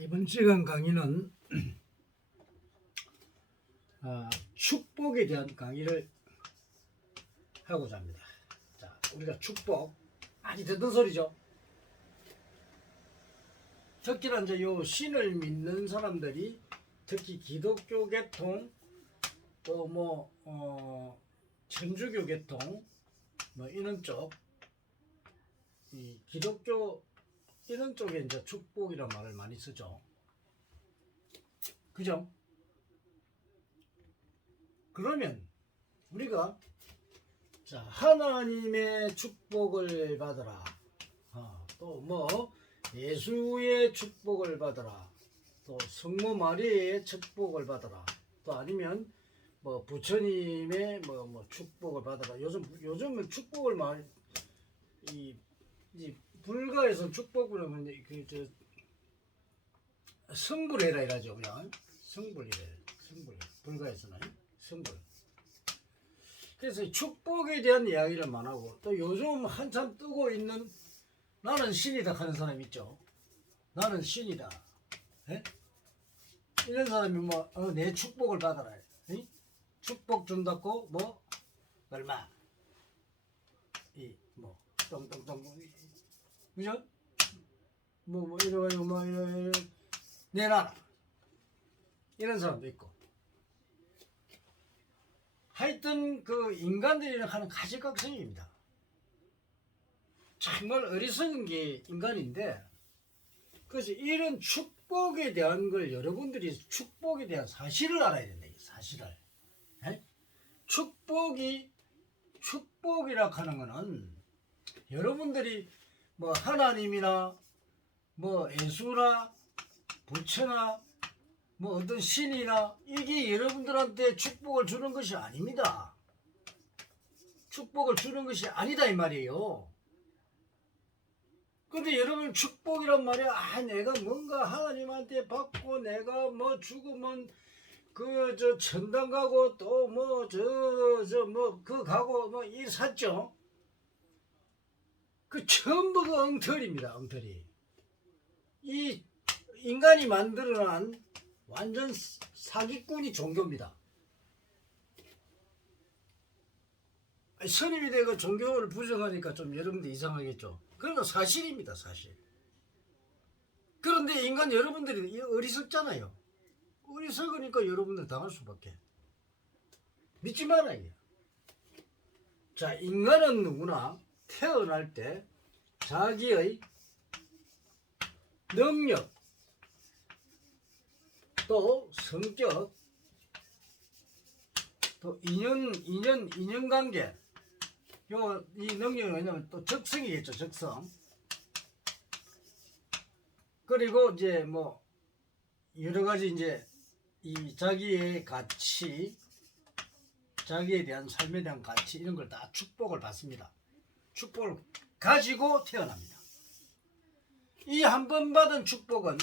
이번 시간 강의는 축복에 대한 강의를 하고자 합니다. 자, 우리가 축복 많이 듣는 소리죠. 특히나 이제 요 신을 믿는 사람들이 특히 기독교 계통 또 천주교 계통 이런 쪽, 이 기독교 이런 쪽에 이제 축복이란 말을 많이 쓰죠. 그죠? 그러면 우리가 자, 하나님의 축복을 받으라. 또 예수의 축복을 받으라. 또 성모 마리아의 축복을 받으라. 또 아니면 부처님의 축복을 받으라. 요즘은 축복을 많이 이 불가에서 축복을 하면 성불해라 이라죠. 그냥 성불이래. 불가에서는 성불. 그래서 축복에 대한 이야기를 많이 하고, 또 요즘 한참 뜨고 있는 나는 신이다 하는 사람 있죠. 나는 신이다. 에? 이런 사람이 내 축복을 받아라. 에? 축복 준다고 얼마 똥똥똥 그죠? 이러 내놔라. 이런 사람도 있고. 하여튼 그 인간들이 하는 가시각성입니다. 정말 어리석은 게 인간인데, 그래서 이런 축복에 대한 걸 여러분들이 축복에 대한 사실을 알아야 된다. 사실을. 에? 축복이라 하는 거는 여러분들이 하나님이나 예수나 부처나 어떤 신이나 이게 여러분들한테 축복을 주는 것이 아닙니다. 축복을 주는 것이 아니다 이 말이에요. 근데 여러분 축복이란 말이야. 내가 뭔가 하나님한테 받고 내가 죽으면 천당 가고 또 가고 이 샀죠. 그 전부가 엉터리입니다. 엉터리. 이 인간이 만들어낸 완전 사기꾼이 종교입니다. 선임이 되고 종교를 부정하니까 좀 여러분들 이상하겠죠. 그러나 사실입니다. 사실. 그런데 인간 여러분들이 어리석잖아요. 어리석으니까 여러분들 당할 수밖에. 믿지 말아요. 자, 인간은 누구나 태어날 때 자기의 능력 또 성격 또 인연관계 이 능력은 왜냐면 또 적성이겠죠. 적성. 그리고 이제 여러 가지 이제 이 자기의 가치, 자기에 대한 삶에 대한 가치 이런 걸 다 축복을 받습니다. 축복을 가지고 태어납니다. 이 한 번 받은 축복은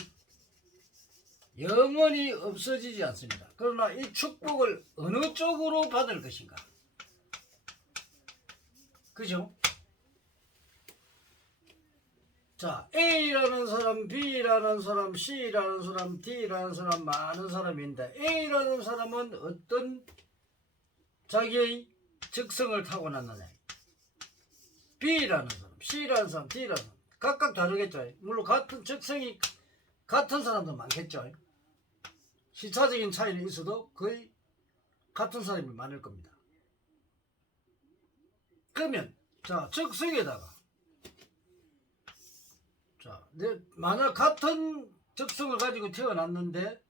영원히 없어지지 않습니다. 그러나 이 축복을 어느 쪽으로 받을 것인가? 그죠? 자, A라는 사람, B라는 사람, C라는 사람, D라는 사람 많은 사람인데 A라는 사람은 어떤 자기의 적성을 타고났느냐? B라는 사람, C라는 사람, D라는 사람 각각 다르겠죠. 물론 같은 적성이 같은 사람도 많겠죠. 시차적인 차이는 있어도 거의 같은 사람이 많을 겁니다. 그러면 자, 적성에다가 자, 만약 같은 적성을 가지고 태어났는데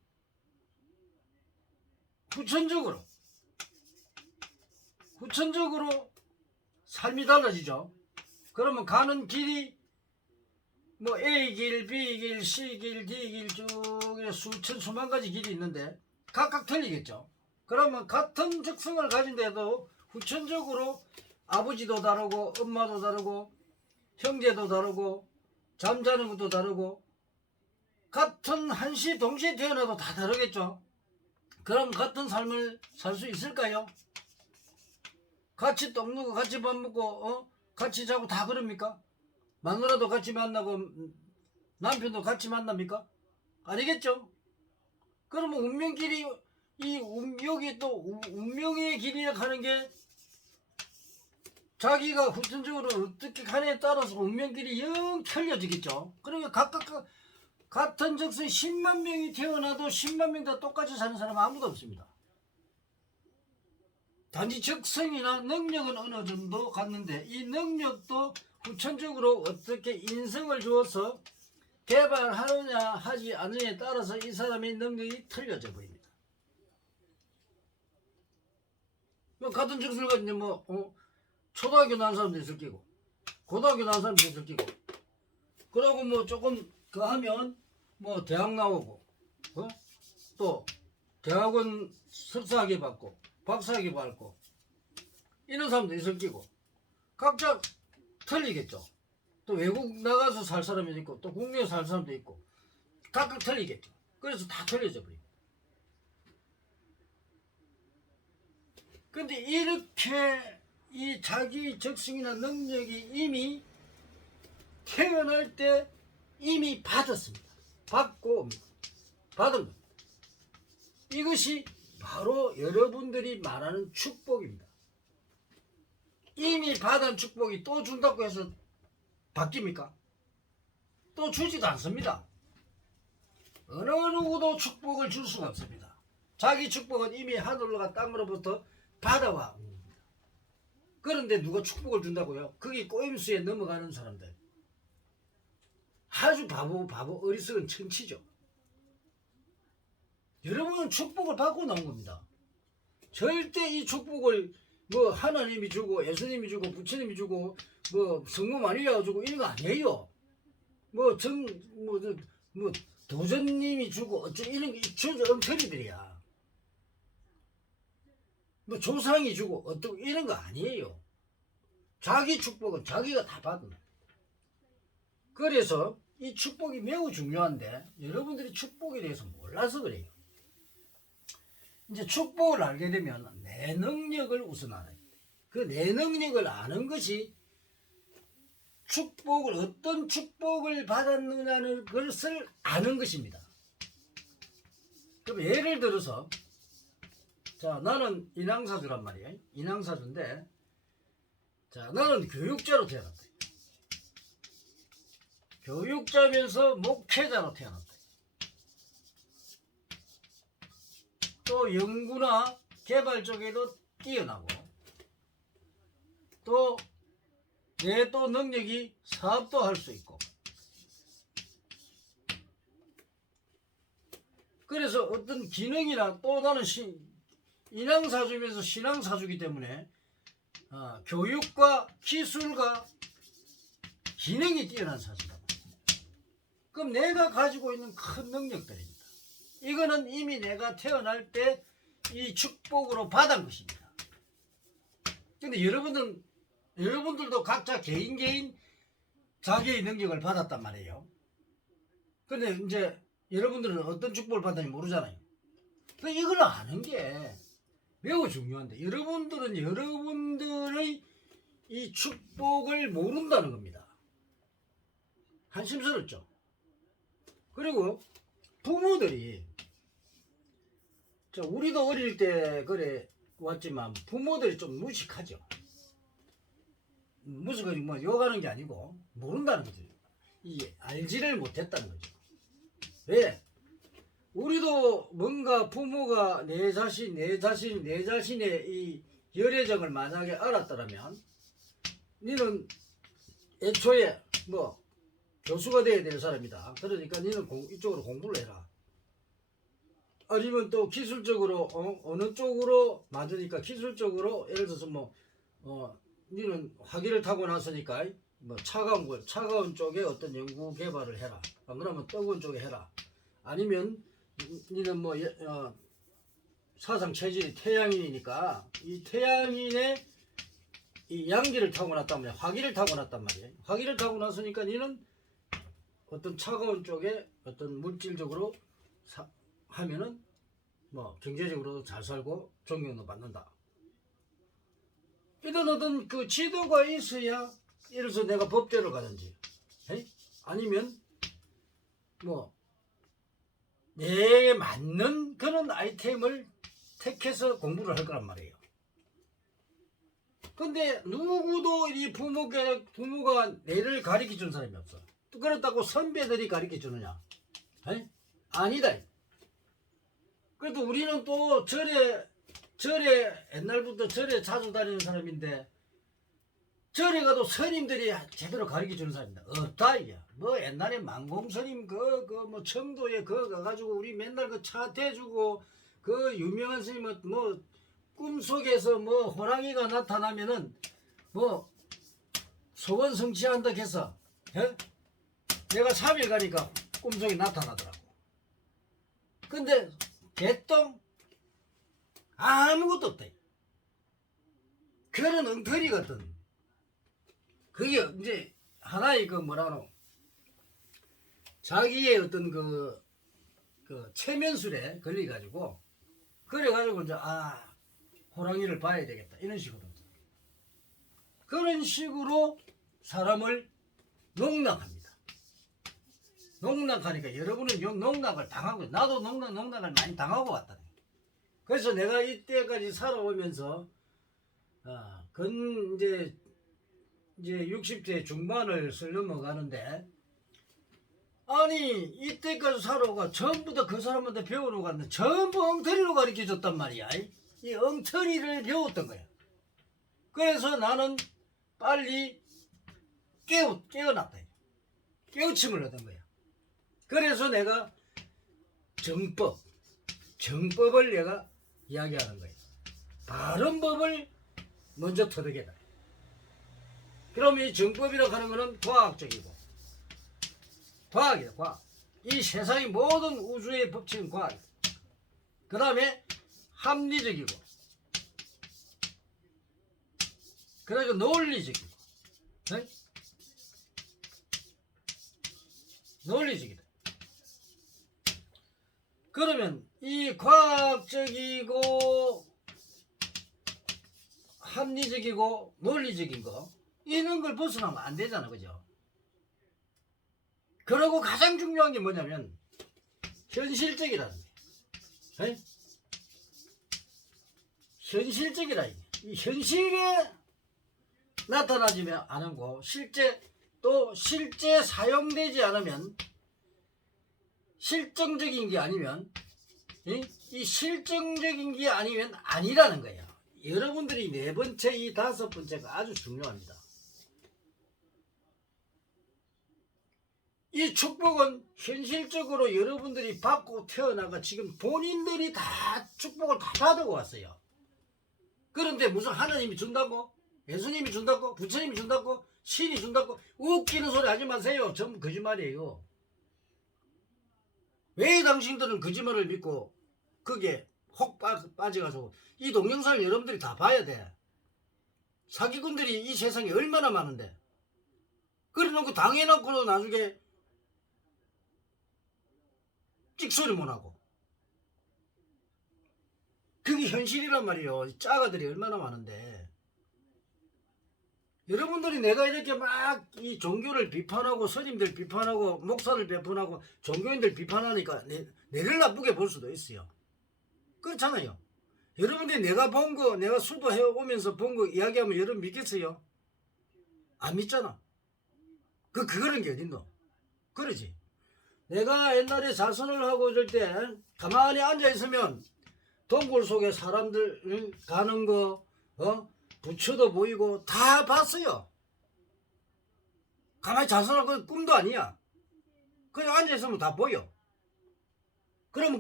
후천적으로 삶이 달라지죠. 그러면 가는 길이 A 길, B 길, C 길, D 길 쭉 수만 가지 길이 있는데 각각 틀리겠죠. 그러면 같은 적성을 가진데도 후천적으로 아버지도 다르고 엄마도 다르고 형제도 다르고 잠자는 것도 다르고 같은 한시 동시에 태어나도 다 다르겠죠. 그럼 같은 삶을 살 수 있을까요? 같이 떡 먹고 같이 밥 먹고 같이 자고 다 그럽니까? 마누라도 같이 만나고 남편도 같이 만납니까? 아니겠죠? 그러면 운명길이 여기 또 운명의 길이라 하는 게 자기가 후천적으로 어떻게 가냐에 따라서 운명길이 영 틀려지겠죠. 그러니까 각각 같은 적선 10만 명이 태어나도 10만 명 다 똑같이 사는 사람 아무도 없습니다. 단지 적성이나 능력은 어느 정도 갔는데 이 능력도 후천적으로 어떻게 인성을 주어서 개발하느냐 하지 않느냐에 따라서 이 사람의 능력이 틀려져 보입니다. 뭐 같은 적성을 가지고 초등학교 나온 사람도 있을 끼고 고등학교 나온 사람도 있을 끼고 그러고 뭐 조금 그 하면 뭐 대학 나오고 또 대학원 석사학위 받고 박사학위 받고 이런 사람도 있을 끼고 각자 틀리겠죠. 또 외국 나가서 살 사람이 있고 또 국내에 살 사람도 있고 각각 틀리겠죠. 그래서 다 틀려져 버립니다. 근데 이렇게 이 자기 적성이나 능력이 이미 태어날 때 이미 받았습니다. 받고 옵니다. 받은 겁니다. 이것이 바로 여러분들이 말하는 축복입니다. 이미 받은 축복이 또 준다고 해서 바뀝니까? 또 주지도 않습니다. 어느 누구도 축복을 줄 수가 없습니다. 자기 축복은 이미 하늘과 땅으로부터 받아와 옵니다. 그런데 누가 축복을 준다고요? 그게 꼬임수에 넘어가는 사람들. 아주 바보 어리석은 천치죠. 여러분은 축복을 받고 나온 겁니다. 절대 이 축복을 뭐 하나님이 주고 예수님이 주고 부처님이 주고 뭐 성모 마리아가 주고 이런 거 아니에요. 뭐 도전님이 주고 어쩌고 이런 게 엉터리들이야. 뭐 조상이 주고 어쩌고 이런 거 아니에요. 자기 축복은 자기가 다 받은 거예요. 그래서 이 축복이 매우 중요한데 여러분들이 축복에 대해서 몰라서 그래요. 이제 축복을 알게 되면 내 능력을 우선 알아야 돼. 그 내 능력을 아는 것이 축복을 어떤 축복을 받았느냐는 것을 아는 것입니다. 그럼 예를 들어서 자 나는 인왕사주란 말이에요. 인왕사주인데 자 나는 교육자로 태어났다. 교육자면서 목회자로 태어났다. 또 연구나 개발 쪽에도 뛰어나고 또 내 또 능력이 사업도 할 수 있고 그래서 어떤 기능이나 또 나는 인왕사주면서 신앙사주기 때문에 교육과 기술과 기능이 뛰어난 사주다. 그럼 내가 가지고 있는 큰 능력들입니다. 이거는 이미 내가 태어날 때 이 축복으로 받은 것입니다. 근데 여러분들도 각자 개인 자기의 능력을 받았단 말이에요. 근데 이제 여러분들은 어떤 축복을 받았는지 모르잖아요. 그러니까 이걸 아는 게 매우 중요한데 여러분들은 여러분들의 이 축복을 모른다는 겁니다. 한심스럽죠. 그리고 부모들이 우리도 어릴 때 그래 왔지만 부모들이 좀 무식하죠. 무식하지 뭐 욕하는 게 아니고 모른다는 거죠. 이게 알지를 못했다는 거죠. 왜? 우리도 뭔가 부모가 내 자신의 이 열애정을 만약에 알았더라면 너는 애초에 뭐 교수가 돼야 될 사람이다. 그러니까 너는 이쪽으로 공부를 해라. 아니면 또 기술적으로 어느 쪽으로 맞으니까 기술적으로 예를 들어서 너는 화기를 타고 났으니까 뭐 차가운 쪽에 어떤 연구 개발을 해라. 안 그러면 뜨거운 쪽에 해라. 아니면 너는 사상 체질이 태양인이니까 이 태양인의 이 양기를 타고 났단 말이야. 화기를 타고 났단 말이야. 화기를 타고 났으니까 너는 어떤 차가운 쪽에 어떤 물질적으로 하면은 경제적으로도 잘 살고 존경도 받는다. 이런 어떤 그 지도가 있어야 예를 들어서 내가 법대로 가든지 아니면 내게 맞는 그런 아이템을 택해서 공부를 할 거란 말이에요. 근데 누구도 이 부모가 내를 가르쳐 준 사람이 없어. 또 그렇다고 선배들이 가르쳐 주느냐? 에이? 아니다. 그래도 우리는 또 절에 옛날부터 절에 자주 다니는 사람인데, 절에 가도 스님들이 제대로 가르쳐 주는 사람입니다. 없다 이게. 뭐 옛날에 만공스님 뭐 청도에 가가지고 우리 맨날 그 차 대주고, 그 유명한 스님은 뭐 꿈속에서 뭐 호랑이가 나타나면은 뭐 소원 성취한다 해서, 예? 내가 3일 가니까 꿈속에 나타나더라고. 근데 개똥 아무것도 없다. 그런 엉터리거든. 그게 이제 하나의 그 뭐라노, 자기의 어떤 그 체면술에 걸려가지고, 그래가지고 이제 호랑이를 봐야 되겠다 이런 식으로, 그런 식으로 사람을 농락합니다. 농락하니까 여러분은 요 농락을 당하고, 나도 농락을 많이 당하고 왔다. 그래서 내가 이때까지 살아오면서 이제 60대 중반을 슬넘어가는데, 아니 이때까지 살아오가 전부 다 그 사람한테 배우러 갔는데 전부 엉터리로 가르쳐 줬단 말이야. 이 엉터리를 배웠던 거야. 그래서 나는 빨리 깨어났다. 깨우침을 얻은 거야. 그래서 내가 정법을 내가 이야기하는 거야. 바른 법을 먼저 터득해라. 그럼 이 정법이라고 하는 것은 과학적이고, 과학이다, 과학. 이 세상의 모든 우주의 법칙은 과학이다. 그 다음에 합리적이고, 그리고 논리적이고, 네? 논리적이다. 그러면 이 과학적이고 합리적이고 논리적인 거, 이런 걸 벗어나면 안 되잖아, 그죠? 그리고 가장 중요한 게 뭐냐면 현실적이라는 거예요. 현실적이라. 이 현실에 나타나지면 안 하고, 실제 사용되지 않으면, 실정적인 게 아니면, 이 실정적인 게 아니면 아니라는 거예요. 여러분들이 4번째, 이 5번째가 아주 중요합니다. 이 축복은 현실적으로 여러분들이 받고 태어나가 지금 본인들이 다 축복을 다 받고 왔어요. 그런데 무슨 하나님이 준다고, 예수님이 준다고, 부처님이 준다고, 신이 준다고 웃기는 소리 하지 마세요. 전부 거짓말이에요. 왜 당신들은 거짓말을 믿고 그게 혹 빠져가지고, 이 동영상을 여러분들이 다 봐야 돼. 사기꾼들이 이 세상에 얼마나 많은데, 그래놓고 당해놓고 나중에 찍소리 못하고. 그게 현실이란 말이에요. 짜가들이 얼마나 많은데. 여러분들이 내가 이렇게 막 이 종교를 비판하고, 스님들 비판하고, 목사를 비판하고, 종교인들 비판하니까 내를 나쁘게 볼 수도 있어요. 그렇잖아요. 여러분들이 내가 본 거, 내가 수도해 오면서 본 거 이야기하면 여러분 믿겠어요? 안 믿잖아. 그런 게 어딨노? 그러지. 내가 옛날에 자선을 하고 이럴 때 가만히 앉아있으면 동굴 속에 사람들 가는 거, 부처도 보이고 다 봤어요. 가만히 자선하고 꿈도 아니야. 그냥 앉아있으면 다 보여. 그러면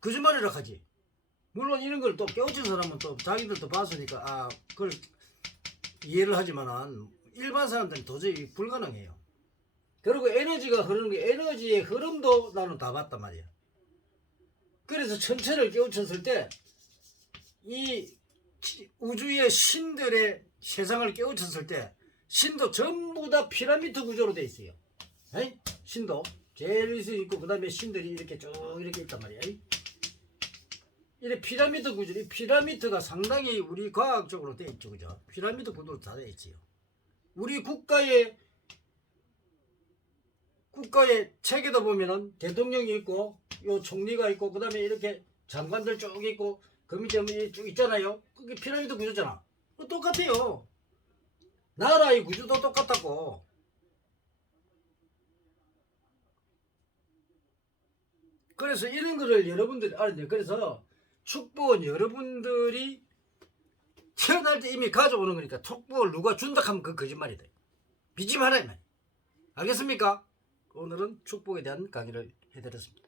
거짓말이라 하지. 물론 이런 걸 또 깨우친 사람은 또 자기들도 봤으니까 그걸 이해를 하지만은 일반 사람들은 도저히 불가능해요. 그리고 에너지가 흐르는 게, 에너지의 흐름도 나는 다 봤단 말이야. 그래서 천체를 깨우쳤을 때 이 우주의 신들의 세상을 깨우쳤을 때 신도 전부 다 피라미드 구조로 돼 있어요. 에이? 신도 제일 위에 있고, 그 다음에 신들이 이렇게 쭉 이렇게 있단 말이야. 이래 피라미드 구조, 이 피라미드가 상당히 우리 과학적으로 돼 있죠, 그죠? 피라미드 구조로 다 돼 있지요. 우리 국가의 체계도 보면은 대통령이 있고 요 총리가 있고 그다음에 이렇게 장관들 쭉 있고 그 밑에 뭐 쭉 있잖아요. 그게 피라미드 구조잖아. 똑같아요. 나라의 구조도 똑같았고. 그래서 이런 거를 여러분들이 알아야 돼요. 그래서 축복은 여러분들이 태어날 때 이미 가져오는 거니까 축복을 누가 준다 하면 그 거짓말이다. 믿지 말아야 말. 알겠습니까? 오늘은 축복에 대한 강의를 해드렸습니다.